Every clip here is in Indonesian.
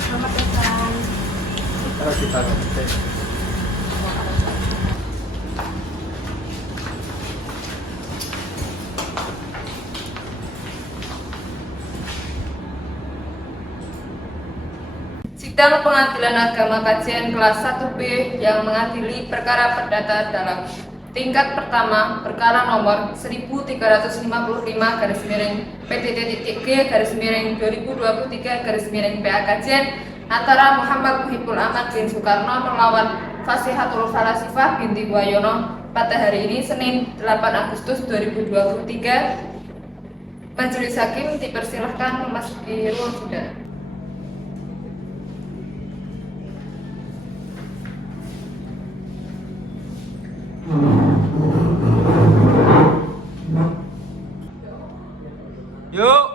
Selamat datang. Kita Sidang Pengadilan Agama Kajian kelas 1B yang mengadili perkara perdata dalam tingkat pertama perkara nomor 13.PT.G/2023/PA Kajian antara Muhammad Muhibul Aman bin Soekarno melawan Fasihatul Falasifah binti Wayono pada hari ini Senin 8 Agustus 2023. Majelis Hakim dipersilahkan memasuki ruang sidang. Yuk,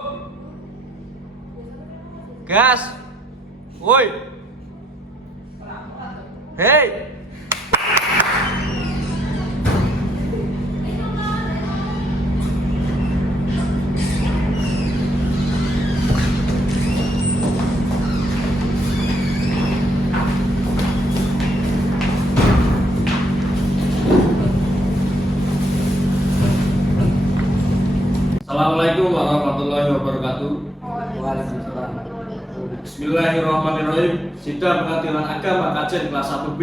gas, woi, hei. Assalamualaikum warahmatullahi wabarakatuh. Waalaikumsalam. Bismillahirrahmanirrahim. Sidang Pengadilan Agama Kajian kelas 1B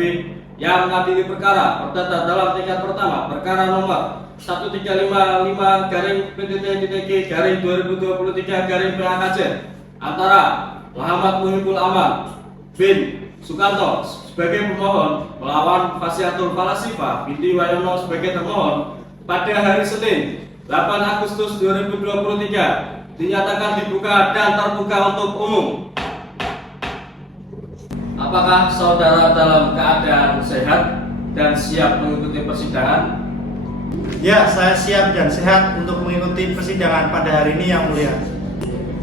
yang mengadili perkara perdata dalam tingkat pertama perkara nomor 1355-PTT-G/2023/PA Kajian antara Muhammad Muhibul Aman bin Soekarno sebagai pemohon melawan Fasihatul Falasifah binti Wayono sebagai termohon pada hari Senin 8 Agustus 2023 dinyatakan dibuka dan terbuka untuk umum. Apakah saudara dalam keadaan sehat dan siap mengikuti persidangan? Ya, saya siap dan sehat untuk mengikuti persidangan pada hari ini yang mulia.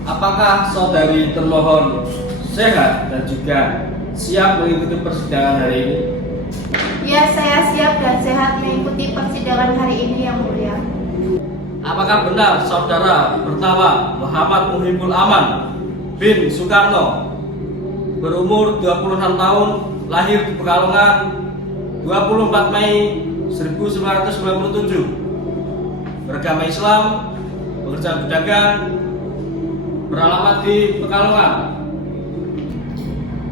Apakah saudari termohon sehat dan juga siap mengikuti persidangan hari ini? Ya, saya siap dan sehat mengikuti persidangan hari ini yang mulia. Apakah benar saudara pertama Muhammad Muhibul Aman bin Soekarno berumur 26 tahun, lahir di Pekalongan 24 Mei 1997, beragama Islam, pekerjaan pedagang, beralamat di Pekalongan?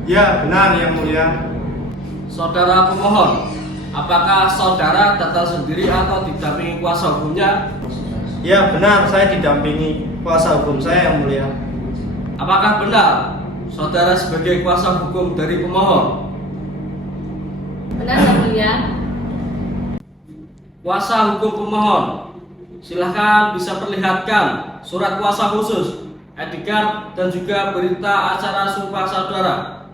Ya, benar yang mulia. Saudara pemohon, apakah saudara datang sendiri atau didampingi kuasa hukumnya? Ya, benar, saya didampingi kuasa hukum saya yang mulia. Apakah benar saudara sebagai kuasa hukum dari pemohon? Benar yang mulia. Kuasa hukum pemohon, silahkan bisa perlihatkan surat kuasa khusus, etikat, dan juga berita acara sumpah saudara.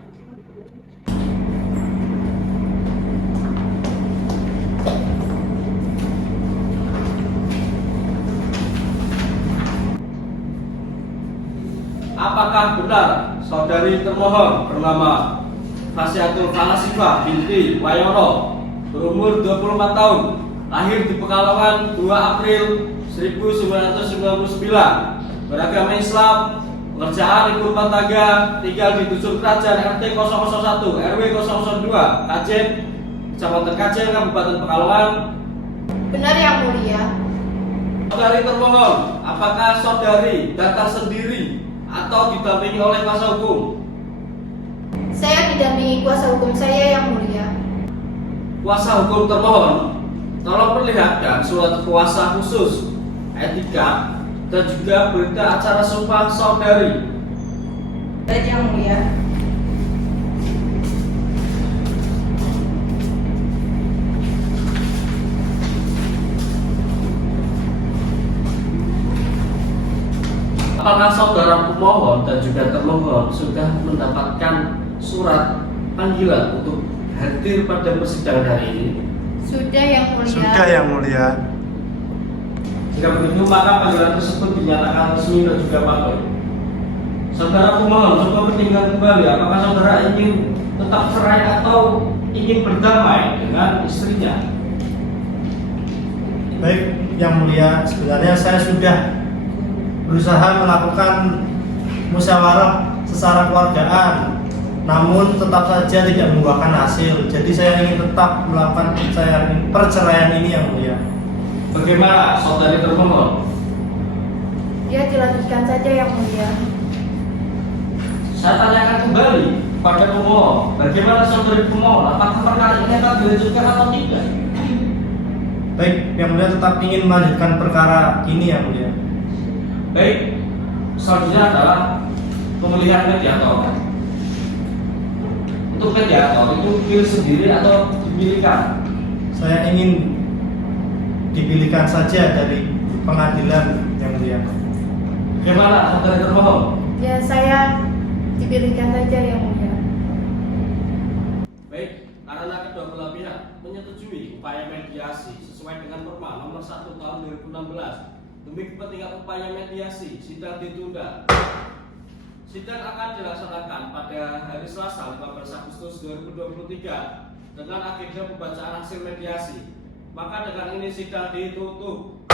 Apakah benar saudari termohon bernama Fasihatul Falasifah binti Wayono berumur 24 tahun, lahir di Pekalongan 2 April 1999, beragama Islam, pekerjaan ibu rumah tangga, tinggal di Dusun Kerajaan RT 001 RW 002 Kajen, Kecamatan Kajen, Kabupaten Pekalongan? Benar yang mulia. Saudari termohon, apakah saudari datang sendiri atau didampingi oleh kuasa hukum? Saya didampingi kuasa hukum saya yang mulia. Kuasa hukum termohon, tolong perlihatkan surat kuasa khusus, etikat, dan juga berita acara sumpah saudari. Baik yang mulia. Apakah saudara pemohon dan juga termohon sudah mendapatkan surat panggilan untuk hadir pada persidangan hari ini? Sudah yang mulia. Sudah yang mulia. Jika begitu maka panggilan tersebut dinyatakan resmi dan juga valid. Saudara pemohon, coba pertimbangkan kembali apakah saudara ingin tetap cerai atau ingin berdamai dengan istrinya? Baik yang mulia, sebenarnya saya sudah berusaha melakukan musyawarah secara keluargaan, namun tetap saja tidak membuahkan hasil. Jadi saya ingin tetap melakukan perceraian ini yang mulia. Bagaimana saudari termohon? Ya, dilanjutkan saja yang mulia. Saya tanyakan kembali pada pemohon, bagaimana saudari pemohon? Apakah perkara ini akan dilanjutkan atau tidak? Baik, yang mulia tetap ingin melanjutkan perkara ini yang mulia. Baik, selanjutnya adalah pemilihan mediator. Untuk mediator itu pilih sendiri atau dipilihkan? Saya ingin dipilihkan saja dari pengadilan yang mulia. Bagaimana saudari termohon? Ya, saya dipilihkan saja yang mulia. Baik, karena kedua belah pihak menyetujui upaya mediasi sesuai dengan Perma Nomor 1 Tahun 2016. Demi kepentingan upaya mediasi, sidang ditunda. Sidang akan dilaksanakan pada hari Selasa 15 Agustus 2023 dengan agenda pembacaan hasil mediasi. Maka dengan ini sidang ditutup.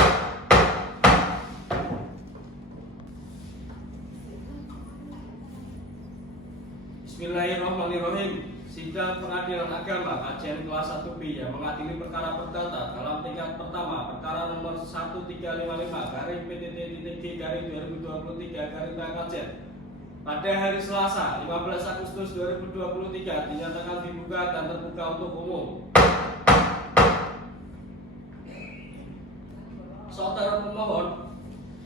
Bismillahirrahmanirrahim. Sidang Pengadilan Agama Kajian Kelas 1B yang mengadili perkara perdata dalam tingkat pertama perkara nomor 1355/PDT-G/2023 pada hari Selasa 15 Agustus 2023 dinyatakan dibuka dan terbuka untuk umum. Saudara pemohon,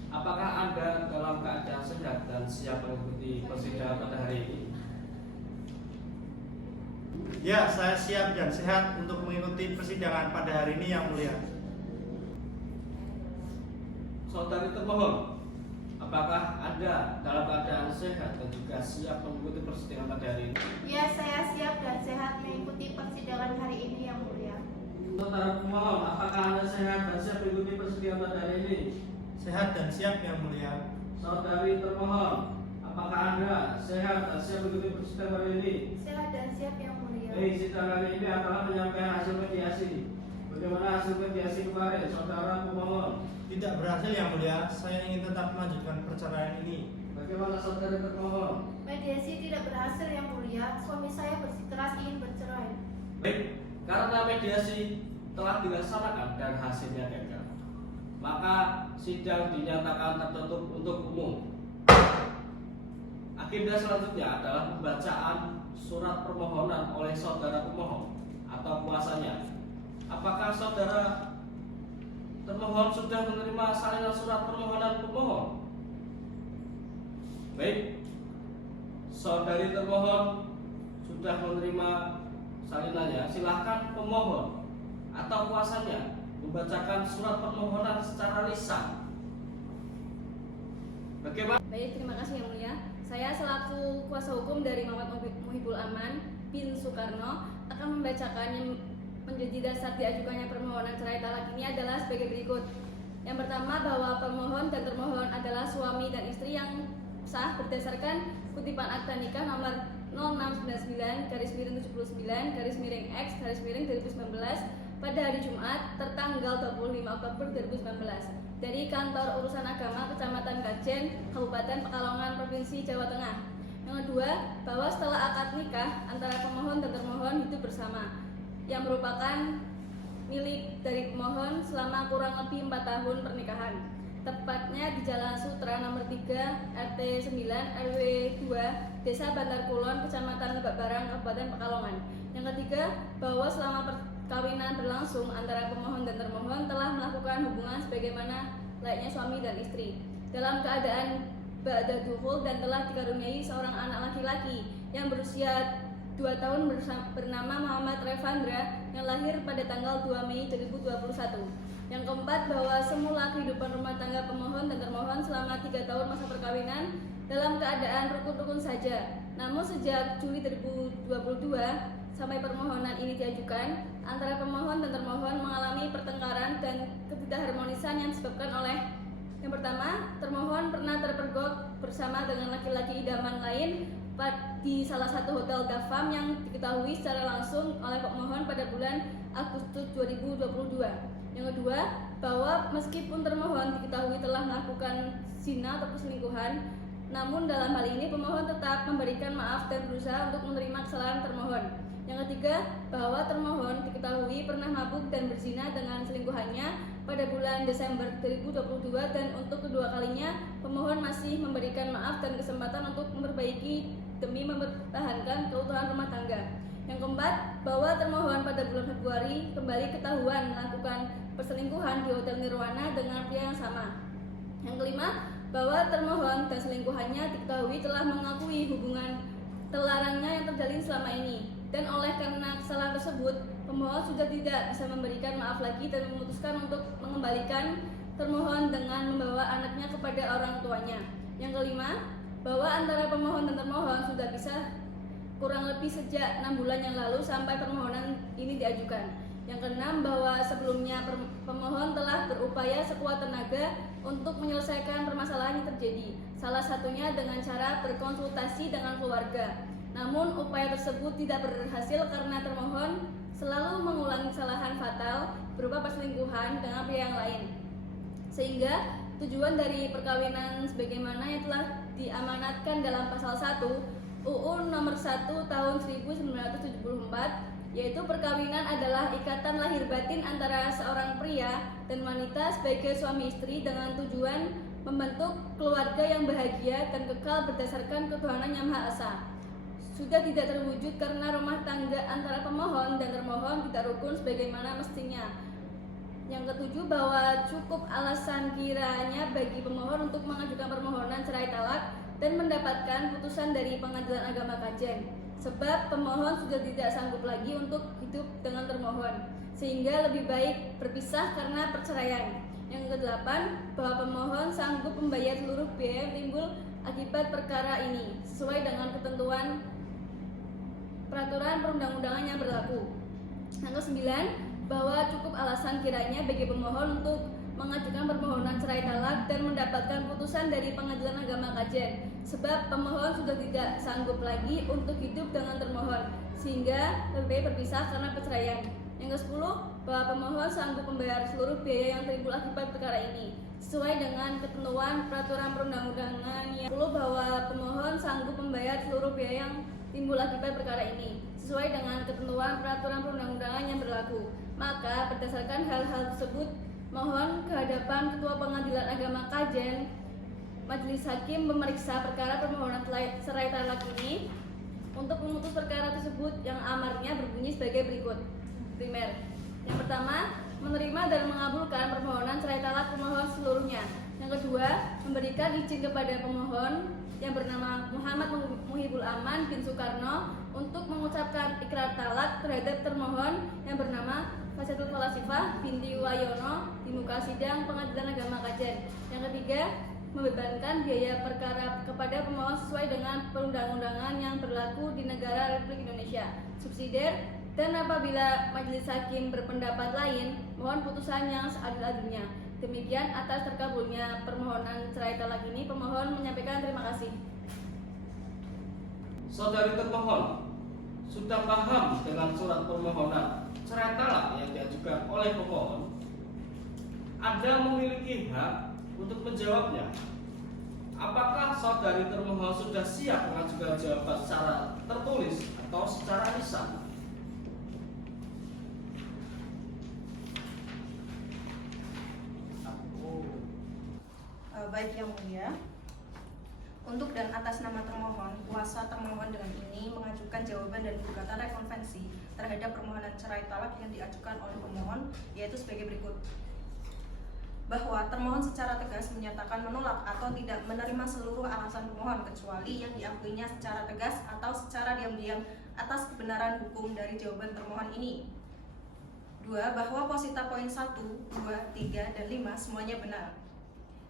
apakah Anda dalam keadaan sehat dan siap mengikuti persidangan pada hari ini? Ya, saya siap dan sehat untuk mengikuti persidangan pada hari ini yang mulia. Saudari termohon, apakah Anda dalam keadaan sehat dan juga siap mengikuti persidangan pada hari ini? Ya, saya siap dan sehat mengikuti persidangan hari ini yang mulia. Saudara pemohon, apakah Anda sehat dan siap mengikuti persidangan pada hari ini? Sehat dan siap yang mulia. Saudari termohon, apakah Anda sehat dan siap mengikuti persidangan hari ini? Sehat dan siap yang mulia. Baik, sidang hari ini adalah penyampaian hasil mediasi. Bagaimana hasil mediasi kemarin, saudara pemohon? Tidak berhasil yang mulia. Saya ingin tetap melanjutkan perceraian ini. Bagaimana saudari termohon? Mediasi tidak berhasil yang mulia. Suami saya bersikeras ingin bercerai. Baik, karena mediasi telah dilaksanakan dan hasilnya gagal, maka sidang dinyatakan tertutup untuk umum. Agenda selanjutnya adalah pembacaan surat permohonan oleh saudara pemohon atau kuasanya. Apakah saudara termohon sudah menerima salinan surat permohonan pemohon? Baik, saudari termohon sudah menerima salinannya. Silahkan pemohon atau kuasanya membacakan surat permohonan secara lisan. Bagaimana? Baik, terima kasih yang mulia. Saya selaku kuasa hukum dari Muhammad Muhibul Aman bin Soekarno akan membacakan yang menjadi dasar diajukannya permohonan cerai talak ini adalah sebagai berikut. Yang pertama, bahwa pemohon dan termohon adalah suami dan istri yang sah berdasarkan kutipan akta nikah nomor 0699/79/X/2019 pada hari Jumat tertanggal 25 Oktober 2019 dari Kantor Urusan Agama Kecamatan Kajen, Kabupaten Pekalongan, Provinsi Jawa Tengah. Yang kedua, bahwa setelah akad nikah antara pemohon dan termohon hidup bersama yang merupakan milik dari pemohon selama kurang lebih 4 tahun pernikahan, tepatnya di Jalan Sutra nomor 3 RT 9 RW 2 Desa Bantar Kulon, Kecamatan Lebak Barang, Kabupaten Pekalongan. Yang ketiga, bahwa selama perkawinan berlangsung antara pemohon dan termohon telah melakukan hubungan sebagaimana layaknya suami dan istri dalam keadaan ba'da dukhul dan telah dikaruniai seorang anak laki-laki yang berusia 2 tahun bernama Muhammad Revandra yang lahir pada tanggal 2 Mei 2021. Yang keempat, bahwa semula kehidupan rumah tangga pemohon dan termohon selama 3 tahun masa perkawinan dalam keadaan rukun-rukun saja. Namun sejak Juli 2022 sampai permohonan ini diajukan, antara pemohon dan termohon mengalami pertengkaran dan ketidakharmonisan yang disebabkan oleh yang pertama, termohon pernah terpergok bersama dengan laki-laki idaman lain di salah satu hotel Dafam yang diketahui secara langsung oleh pemohon pada bulan Agustus 2022. Yang kedua, bahwa meskipun termohon diketahui telah melakukan zina atau perselingkuhan Namun dalam hal ini pemohon tetap memberikan maaf dan berusaha untuk menerima kesalahan termohon. Yang ketiga, bahwa termohon diketahui pernah mabuk dan berzina dengan selingkuhannya pada bulan Desember 2022 dan untuk kedua kalinya pemohon masih memberikan maaf dan kesempatan untuk memperbaiki demi mempertahankan keutuhan rumah tangga. Yang keempat, bahwa termohon pada bulan Februari kembali ketahuan melakukan perselingkuhan di Hotel Nirwana dengan pria yang sama. Yang kelima, bahwa termohon dan selingkuhannya diketahui telah mengakui hubungan terlarangnya yang terjalin selama ini. Dan oleh karena kesalahan tersebut, pemohon sudah tidak bisa memberikan maaf lagi dan memutuskan untuk mengembalikan termohon dengan membawa anaknya kepada orang tuanya. Yang kelima, bahwa antara pemohon dan termohon sudah bisa kurang lebih sejak 6 bulan yang lalu sampai permohonan ini diajukan. Yang keenam, bahwa sebelumnya pemohon telah berupaya sekuat tenaga untuk menyelesaikan permasalahan yang terjadi, salah satunya dengan cara berkonsultasi dengan keluarga. Namun upaya tersebut tidak berhasil karena termohon selalu mengulangi kesalahan fatal berupa perselingkuhan dengan pria yang lain. Sehingga tujuan dari perkawinan sebagaimana yang telah diamanatkan dalam pasal 1 UU nomor 1 tahun 1974, yaitu perkawinan adalah ikatan lahir batin antara seorang pria dan wanita sebagai suami istri dengan tujuan membentuk keluarga yang bahagia dan kekal berdasarkan ketuhanan Yang Maha Esa. Sudah tidak terwujud karena rumah tangga antara pemohon dan termohon tidak rukun sebagaimana mestinya. Yang ketujuh, bahwa cukup alasan kiranya bagi pemohon untuk mengajukan permohonan cerai talak dan mendapatkan putusan dari Pengadilan Agama Kajen, sebab pemohon sudah tidak sanggup lagi untuk hidup dengan termohon, sehingga lebih baik berpisah karena perceraian. Yang kedelapan, bahwa pemohon sanggup membayar seluruh biaya yang timbul akibat perkara ini sesuai dengan ketentuan peraturan perundang-undangan yang berlaku. Yang kesembilan, bahwa cukup alasan kiranya bagi pemohon untuk mengajukan permohonan cerai talak dan mendapatkan putusan dari Pengadilan Agama Kajen, sebab pemohon sudah tidak sanggup lagi untuk hidup dengan termohon, sehingga lebih baik berpisah karena perceraian. Yang ke-10, bahwa pemohon sanggup membayar seluruh biaya yang timbul akibat perkara ini sesuai dengan ketentuan peraturan perundang-undangan yang 10, bahwa pemohon sanggup membayar seluruh biaya yang timbul akibat perkara ini sesuai dengan ketentuan peraturan perundang-undangan yang berlaku. Maka berdasarkan hal-hal tersebut, mohon kehadapan Ketua Pengadilan Agama Kajen, Majelis Hakim memeriksa perkara permohonan cerai talak ini untuk memutus perkara tersebut yang amarnya berbunyi sebagai berikut. Primer, yang pertama, menerima dan mengabulkan permohonan cerai talak pemohon seluruhnya. Yang kedua, memberikan izin kepada pemohon yang bernama Muhammad Muhibul Aman bin Soekarno untuk mengucapkan ikrar talak terhadap termohon yang bernama Fasiatul Falasifah binti Wayono di muka sidang Pengadilan Agama Kajen. Yang ketiga, membebankan biaya perkara kepada pemohon sesuai dengan perundang-undangan yang berlaku di negara Republik Indonesia. Subsidiar, dan apabila majelis hakim berpendapat lain, mohon putusan yang seadil-adilnya. Demikian atas terkabulnya permohonan cerai talak ini, pemohon menyampaikan terima kasih. Saudari termohon sudah paham dengan surat permohonan cerai talak yang diajukan oleh pemohon. Anda memiliki hak untuk menjawabnya. Apakah saudari termohon sudah siap mengajukan jawaban secara tertulis atau secara lisan? Baik yang mulia, untuk dan atas nama termohon, kuasa termohon dengan ini mengajukan jawaban dan gugatan rekonvensi terhadap permohonan cerai talak yang diajukan oleh pemohon, yaitu sebagai berikut. Bahwa termohon secara tegas menyatakan menolak atau tidak menerima seluruh alasan pemohon kecuali yang diakuinya secara tegas atau secara diam-diam atas kebenaran hukum dari jawaban termohon ini. 2. Bahwa posita poin 1, 2, 3, dan 5 semuanya benar.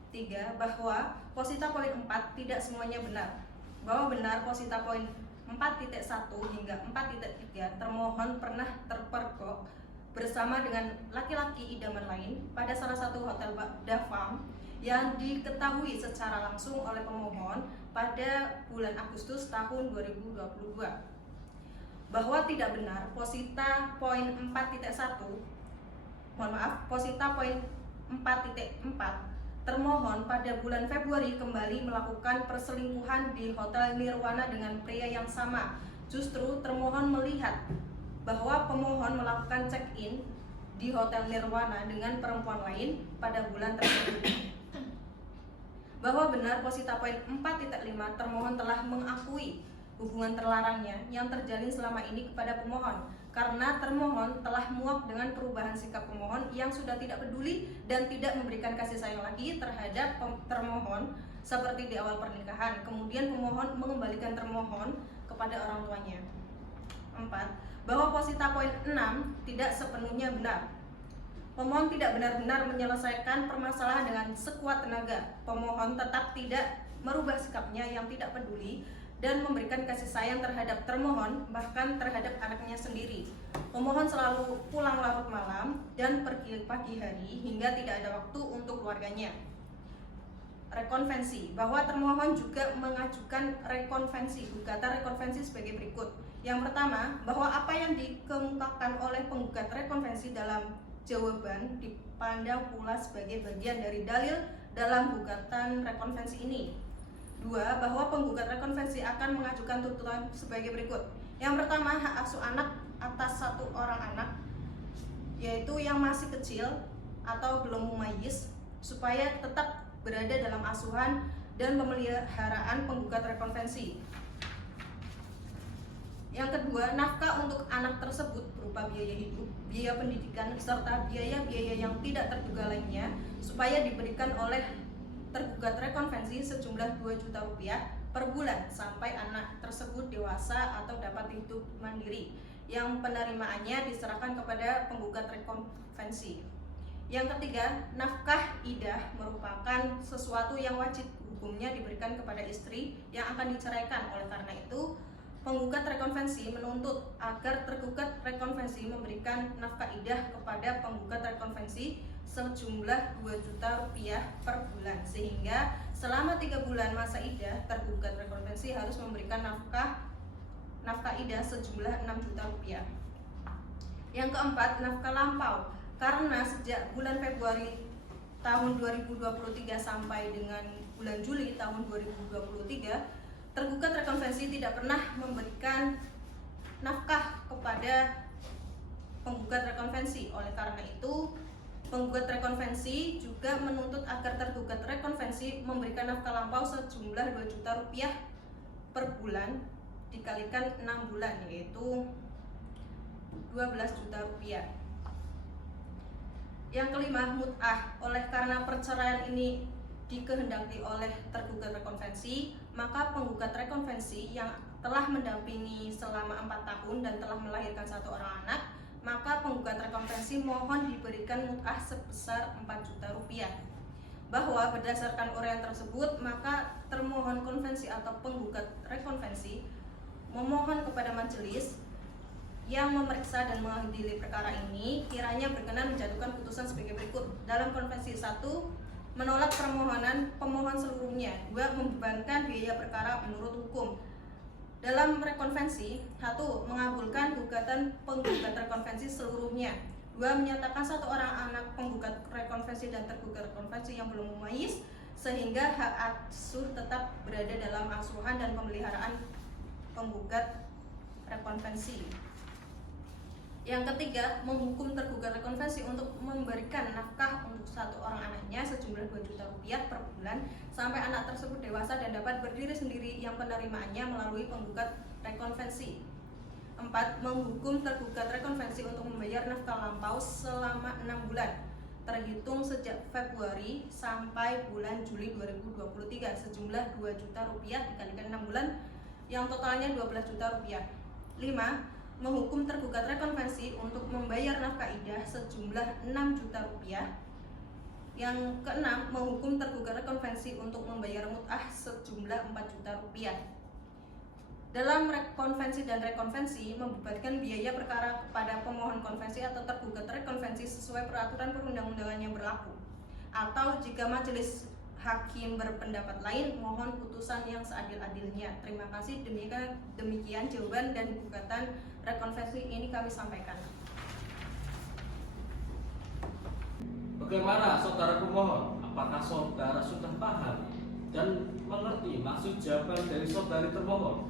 3. Bahwa posita poin 4 tidak semuanya benar. Bahwa benar posita poin 4.1 hingga 4.3 termohon pernah terpergok bersama dengan laki-laki idaman lain pada salah satu hotel Davam yang diketahui secara langsung oleh pemohon pada bulan Agustus tahun 2022. Bahwa tidak benar posita poin 4.1, posita poin 4.4 termohon pada bulan Februari kembali melakukan perselingkuhan di Hotel Nirwana dengan pria yang sama. Justru termohon melihat bahwa pemohon melakukan check-in di Hotel Nirwana dengan perempuan lain pada bulan tersebut. Bahwa benar posita poin 4.5 termohon telah mengakui hubungan terlarangnya yang terjalin selama ini kepada pemohon, karena termohon telah muak dengan perubahan sikap pemohon yang sudah tidak peduli dan tidak memberikan kasih sayang lagi terhadap termohon seperti di awal pernikahan. Kemudian pemohon mengembalikan termohon kepada orang tuanya. 4. Bahwa posita poin 6 tidak sepenuhnya benar. Pemohon tidak benar-benar menyelesaikan permasalahan dengan sekuat tenaga. Pemohon tetap tidak merubah sikapnya yang tidak peduli dan memberikan kasih sayang terhadap termohon, bahkan terhadap anaknya sendiri. Pemohon selalu pulang larut malam dan pergi pagi hari hingga tidak ada waktu untuk keluarganya. Rekonvensi, bahwa termohon juga mengajukan rekonvensi, gugatan rekonvensi sebagai berikut. Yang pertama, bahwa apa yang dikemukakan oleh penggugat rekonvensi dalam jawaban dipandang pula sebagai bagian dari dalil dalam gugatan rekonvensi ini. 2. Bahwa penggugat rekonvensi akan mengajukan tuntutan sebagai berikut. Yang pertama, hak asuh anak atas satu orang anak, yaitu yang masih kecil atau belum mumayyiz, supaya tetap berada dalam asuhan dan pemeliharaan penggugat rekonvensi. Yang kedua, nafkah untuk anak tersebut berupa biaya hidup, biaya pendidikan, serta biaya-biaya yang tidak terduga lainnya, supaya diberikan oleh tergugat rekonvensi sejumlah 2 juta rupiah per bulan sampai anak tersebut dewasa atau dapat hidup mandiri, yang penerimaannya diserahkan kepada penggugat rekonvensi. Yang ketiga, nafkah idah merupakan sesuatu yang wajib hukumnya diberikan kepada istri yang akan diceraikan. Oleh karena itu, penggugat rekonvensi menuntut agar tergugat rekonvensi memberikan nafkah idah kepada penggugat rekonvensi sejumlah 2 juta rupiah per bulan, sehingga selama 3 bulan masa idah tergugat rekonvensi harus memberikan nafkah idah sejumlah 6 juta rupiah. Yang keempat, nafkah lampau, karena sejak bulan Februari tahun 2023 sampai dengan bulan Juli tahun 2023 tergugat rekonvensi tidak pernah memberikan nafkah kepada penggugat rekonvensi. Oleh karena itu, penggugat rekonvensi juga menuntut agar tergugat rekonvensi memberikan nafkah lampau sejumlah 2 juta rupiah per bulan dikalikan 6 bulan, yaitu 12 juta rupiah. Yang kelima, mut'ah. Oleh karena perceraian ini dikehendaki oleh tergugat rekonvensi, maka penggugat rekonvensi yang telah mendampingi selama 4 tahun dan telah melahirkan 1 orang anak, maka penggugat rekonvensi mohon diberikan mut'ah sebesar 4 juta rupiah. Bahwa berdasarkan uraian tersebut, maka termohon konvensi atau penggugat rekonvensi memohon kepada majelis yang memeriksa dan mengadili perkara ini kiranya berkenan menjatuhkan putusan sebagai berikut. Dalam konvensi 1, menolak permohonan pemohon seluruhnya. 2. Membebankan biaya perkara menurut hukum. Dalam rekonvensi 1, mengabulkan gugatan penggugat rekonvensi seluruhnya. 2. Menyatakan 1 orang anak penggugat rekonvensi dan tergugat rekonvensi yang belum mumayyiz, sehingga hak asuh tetap berada dalam asuhan dan pemeliharaan penggugat rekonvensi. Yang ketiga, menghukum tergugat rekonvensi untuk memberikan nafkah untuk 1 orang anaknya sejumlah 2 juta rupiah per bulan sampai anak tersebut dewasa dan dapat berdiri sendiri, yang penerimaannya melalui penggugat rekonvensi. 4. Menghukum tergugat rekonvensi untuk membayar nafkah lampau selama 6 bulan terhitung sejak Februari sampai bulan Juli 2023 sejumlah 2 juta rupiah dikalikan 6 bulan yang totalnya 12 juta rupiah. 5. Menghukum tergugat rekonvensi untuk membayar nafkah idah sejumlah 6 juta rupiah. Yang keenam, menghukum tergugat rekonvensi untuk membayar mut'ah sejumlah 4 juta rupiah. Dalam konvensi dan rekonvensi membebankan biaya perkara kepada pemohon konvensi atau tergugat rekonvensi sesuai peraturan perundang-undangan yang berlaku. Atau jika majelis hakim berpendapat lain, mohon putusan yang seadil-adilnya. Terima kasih. Demikian jawaban dan gugatan rekonvensi ini kami sampaikan. Bagaimana saudara pemohon? apakah saudara sudah paham dan mengerti maksud jawaban dari saudari termohon?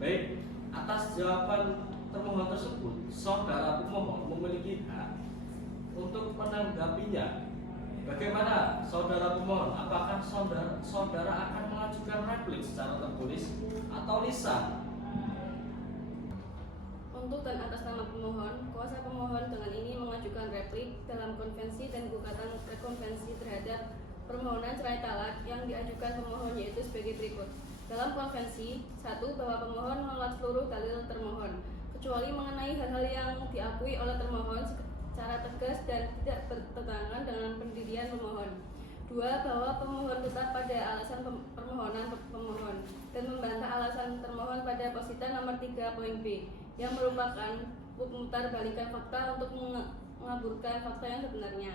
Baik, atas jawaban termohon tersebut, saudara pemohon memiliki hak untuk menanggapinya. Bagaimana saudara pemohon? Apakah saudara akan mengajukan replik secara tertulis atau lisan? Untuk dan atas nama pemohon, kuasa pemohon dengan ini mengajukan replik dalam konvensi dan gugatan rekonvensi terhadap permohonan cerai talak yang diajukan pemohon, yaitu sebagai berikut. Dalam konvensi, 1. Bahwa pemohon menolak seluruh dalil termohon, kecuali mengenai hal-hal yang diakui oleh termohon secara tegas dan tidak bertentangan dengan pendirian pemohon. 2. Bahwa pemohon tetap pada alasan permohonan pemohon dan membantah alasan termohon pada posita nomor 3 poin B yang merupakan pemutarbalikan fakta untuk mengaburkan fakta yang sebenarnya.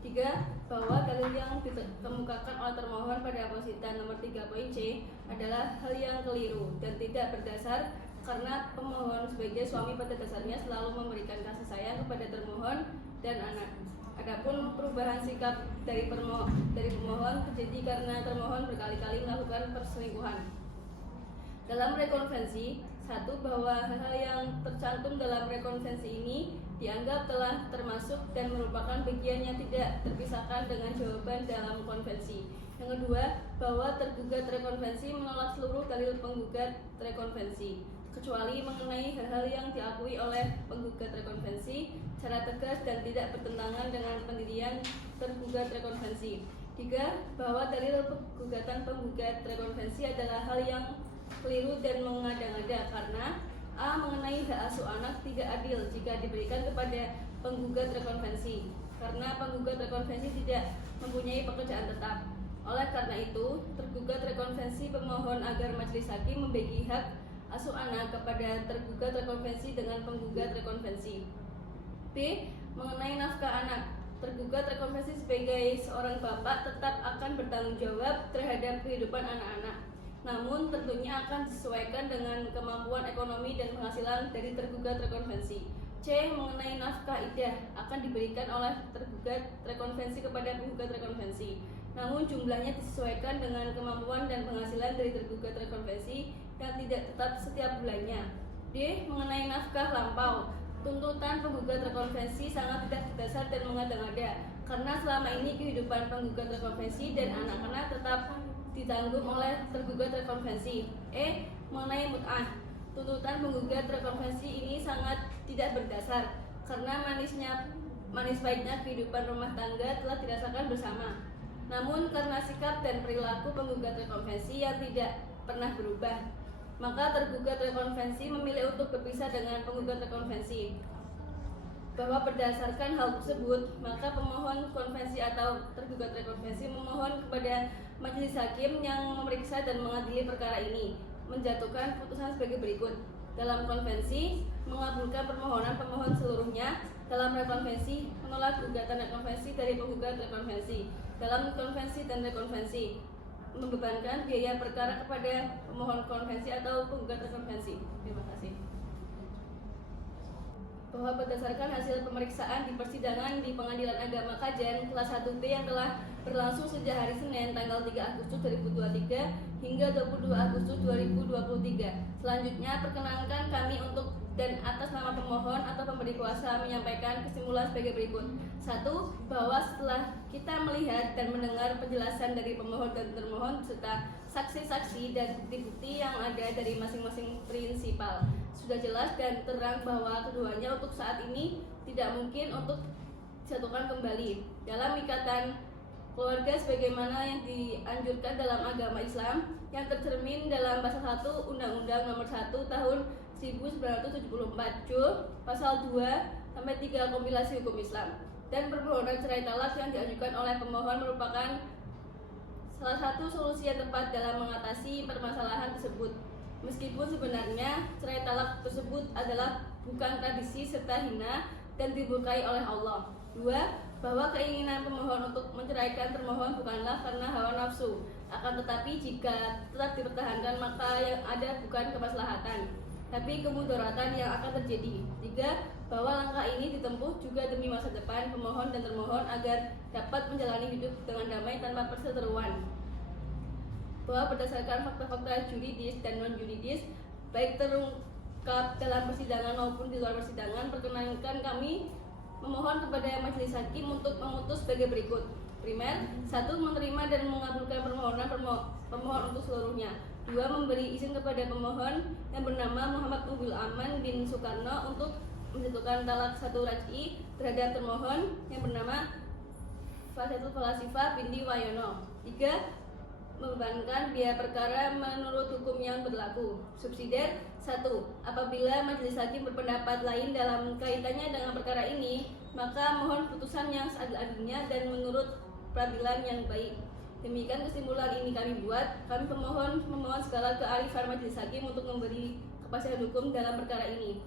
3. Bahwa dalil yang dikemukakan oleh termohon pada posita nomor 3 poin C adalah hal yang keliru dan tidak berdasar karena pemohon sebagai suami pada dasarnya selalu memberikan kasih sayang kepada termohon dan anak. Adapun perubahan sikap dari pemohon terjadi karena termohon berkali-kali melakukan perselingkuhan. Dalam rekonvensi, 1. Bahwa hal-hal yang tercantum dalam rekonvensi ini dianggap telah termasuk dan merupakan bagian yang tidak terpisahkan dengan jawaban dalam konvensi. Yang kedua, bahwa tergugat rekonvensi menolak seluruh dalil penggugat rekonvensi, kecuali mengenai hal-hal yang diakui oleh penggugat rekonvensi secara tegas dan tidak bertentangan dengan pendirian tergugat rekonvensi. 3. Bahwa dalil gugatan penggugat rekonvensi adalah hal yang keliru dan mengada-ngada karena A. Mengenai hak asuh anak tidak adil jika diberikan kepada penggugat rekonvensi karena penggugat rekonvensi tidak mempunyai pekerjaan tetap. Oleh karena itu, tergugat rekonvensi pemohon agar majelis hakim membagi hak asuh anak kepada tergugat rekonvensi dengan penggugat rekonvensi. B. Mengenai nafkah anak, tergugat rekonvensi sebagai seorang bapak tetap akan bertanggung jawab terhadap kehidupan anak-anak, namun tentunya akan disesuaikan dengan kemampuan ekonomi dan penghasilan dari tergugat rekonvensi. C. Mengenai nafkah iddah akan diberikan oleh tergugat rekonvensi kepada penggugat rekonvensi, namun jumlahnya disesuaikan dengan kemampuan dan penghasilan dari tergugat rekonvensi yang tidak tetap setiap bulannya. D. Mengenai nafkah lampau, tuntutan penggugat rekonvensi sangat tidak berdasar dan mengada-ngada karena selama ini kehidupan penggugat rekonvensi dan anak-anak tetap ditanggung oleh tergugat rekonvensi. E. Mengenai mut'ah, tuntutan penggugat rekonvensi ini sangat tidak berdasar karena manis pahitnya kehidupan rumah tangga telah dirasakan bersama. Namun karena sikap dan perilaku penggugat rekonvensi yang tidak pernah berubah, maka tergugat rekonvensi memilih untuk berpisah dengan penggugat rekonvensi. Bahwa berdasarkan hal tersebut, maka pemohon konvensi atau tergugat rekonvensi memohon kepada majelis hakim yang memeriksa dan mengadili perkara ini menjatuhkan putusan sebagai berikut. Dalam konvensi, mengabulkan permohonan pemohon seluruhnya. Dalam rekonvensi, menolak gugatan rekonvensi dari penggugat rekonvensi. Dalam konvensi dan rekonvensi, membebankan biaya perkara kepada pemohon konvensi atau penggugat rekonvensi. Terima kasih. Bahwa berdasarkan hasil pemeriksaan di persidangan di Pengadilan Agama Kajen kelas 1B yang telah berlangsung sejak hari Senin tanggal 3 Agustus 2023 hingga 22 Agustus 2023. Selanjutnya perkenankan kami untuk dan atas nama pemohon atau pemberi kuasa menyampaikan kesimpulan sebagai berikut. 1. Bahwa setelah kita melihat dan mendengar penjelasan dari pemohon dan termohon serta saksi-saksi dan bukti-bukti yang ada dari masing-masing prinsipal, sudah jelas dan terang bahwa keduanya untuk saat ini tidak mungkin untuk disatukan kembali dalam ikatan keluarga sebagaimana yang dianjurkan dalam agama Islam yang tercermin dalam pasal 1 Undang-Undang Nomor 1 Tahun 1974 Jul pasal 2 sampai 3 kompilasi hukum Islam. Dan permohonan cerai talak yang diajukan oleh pemohon merupakan salah satu solusi yang tepat dalam mengatasi permasalahan tersebut. Meskipun sebenarnya cerai talak tersebut adalah bukan tradisi serta hina dan diberkahi oleh Allah. 2. Bahwa keinginan pemohon untuk menceraikan termohon bukanlah karena hawa nafsu, akan tetapi jika tetap dipertahankan maka yang ada bukan kemaslahatan. tapi kemudaratan yang akan terjadi. 3. Bahwa langkah ini ditempuh juga demi masa depan pemohon dan termohon agar dapat menjalani hidup dengan damai tanpa perseteruan. Bahwa berdasarkan fakta-fakta yuridis dan non-yuridis, baik terungkap dalam persidangan maupun di luar persidangan, perkenankan kami memohon kepada majelis hakim untuk memutus sebagai berikut. Primer, 1. Menerima dan mengabulkan permohonan pemohon untuk seluruhnya. 2. Memberi izin kepada pemohon yang bernama Muhammad Muhibul Aman bin Soekarno untuk menjatuhkan talak 1 raj'i terhadap termohon yang bernama Fasihatul Falasifah binti Wayono. 3. Membebankan biaya perkara menurut hukum yang berlaku. Subsidiar 1. Apabila majelis hakim berpendapat lain dalam kaitannya dengan perkara ini, maka mohon putusan yang seadil-adilnya dan menurut peradilan yang baik. Demikian kesimpulan ini kami buat. Kami memohon segala kearifan majelis hakim untuk memberi kepastian hukum dalam perkara ini.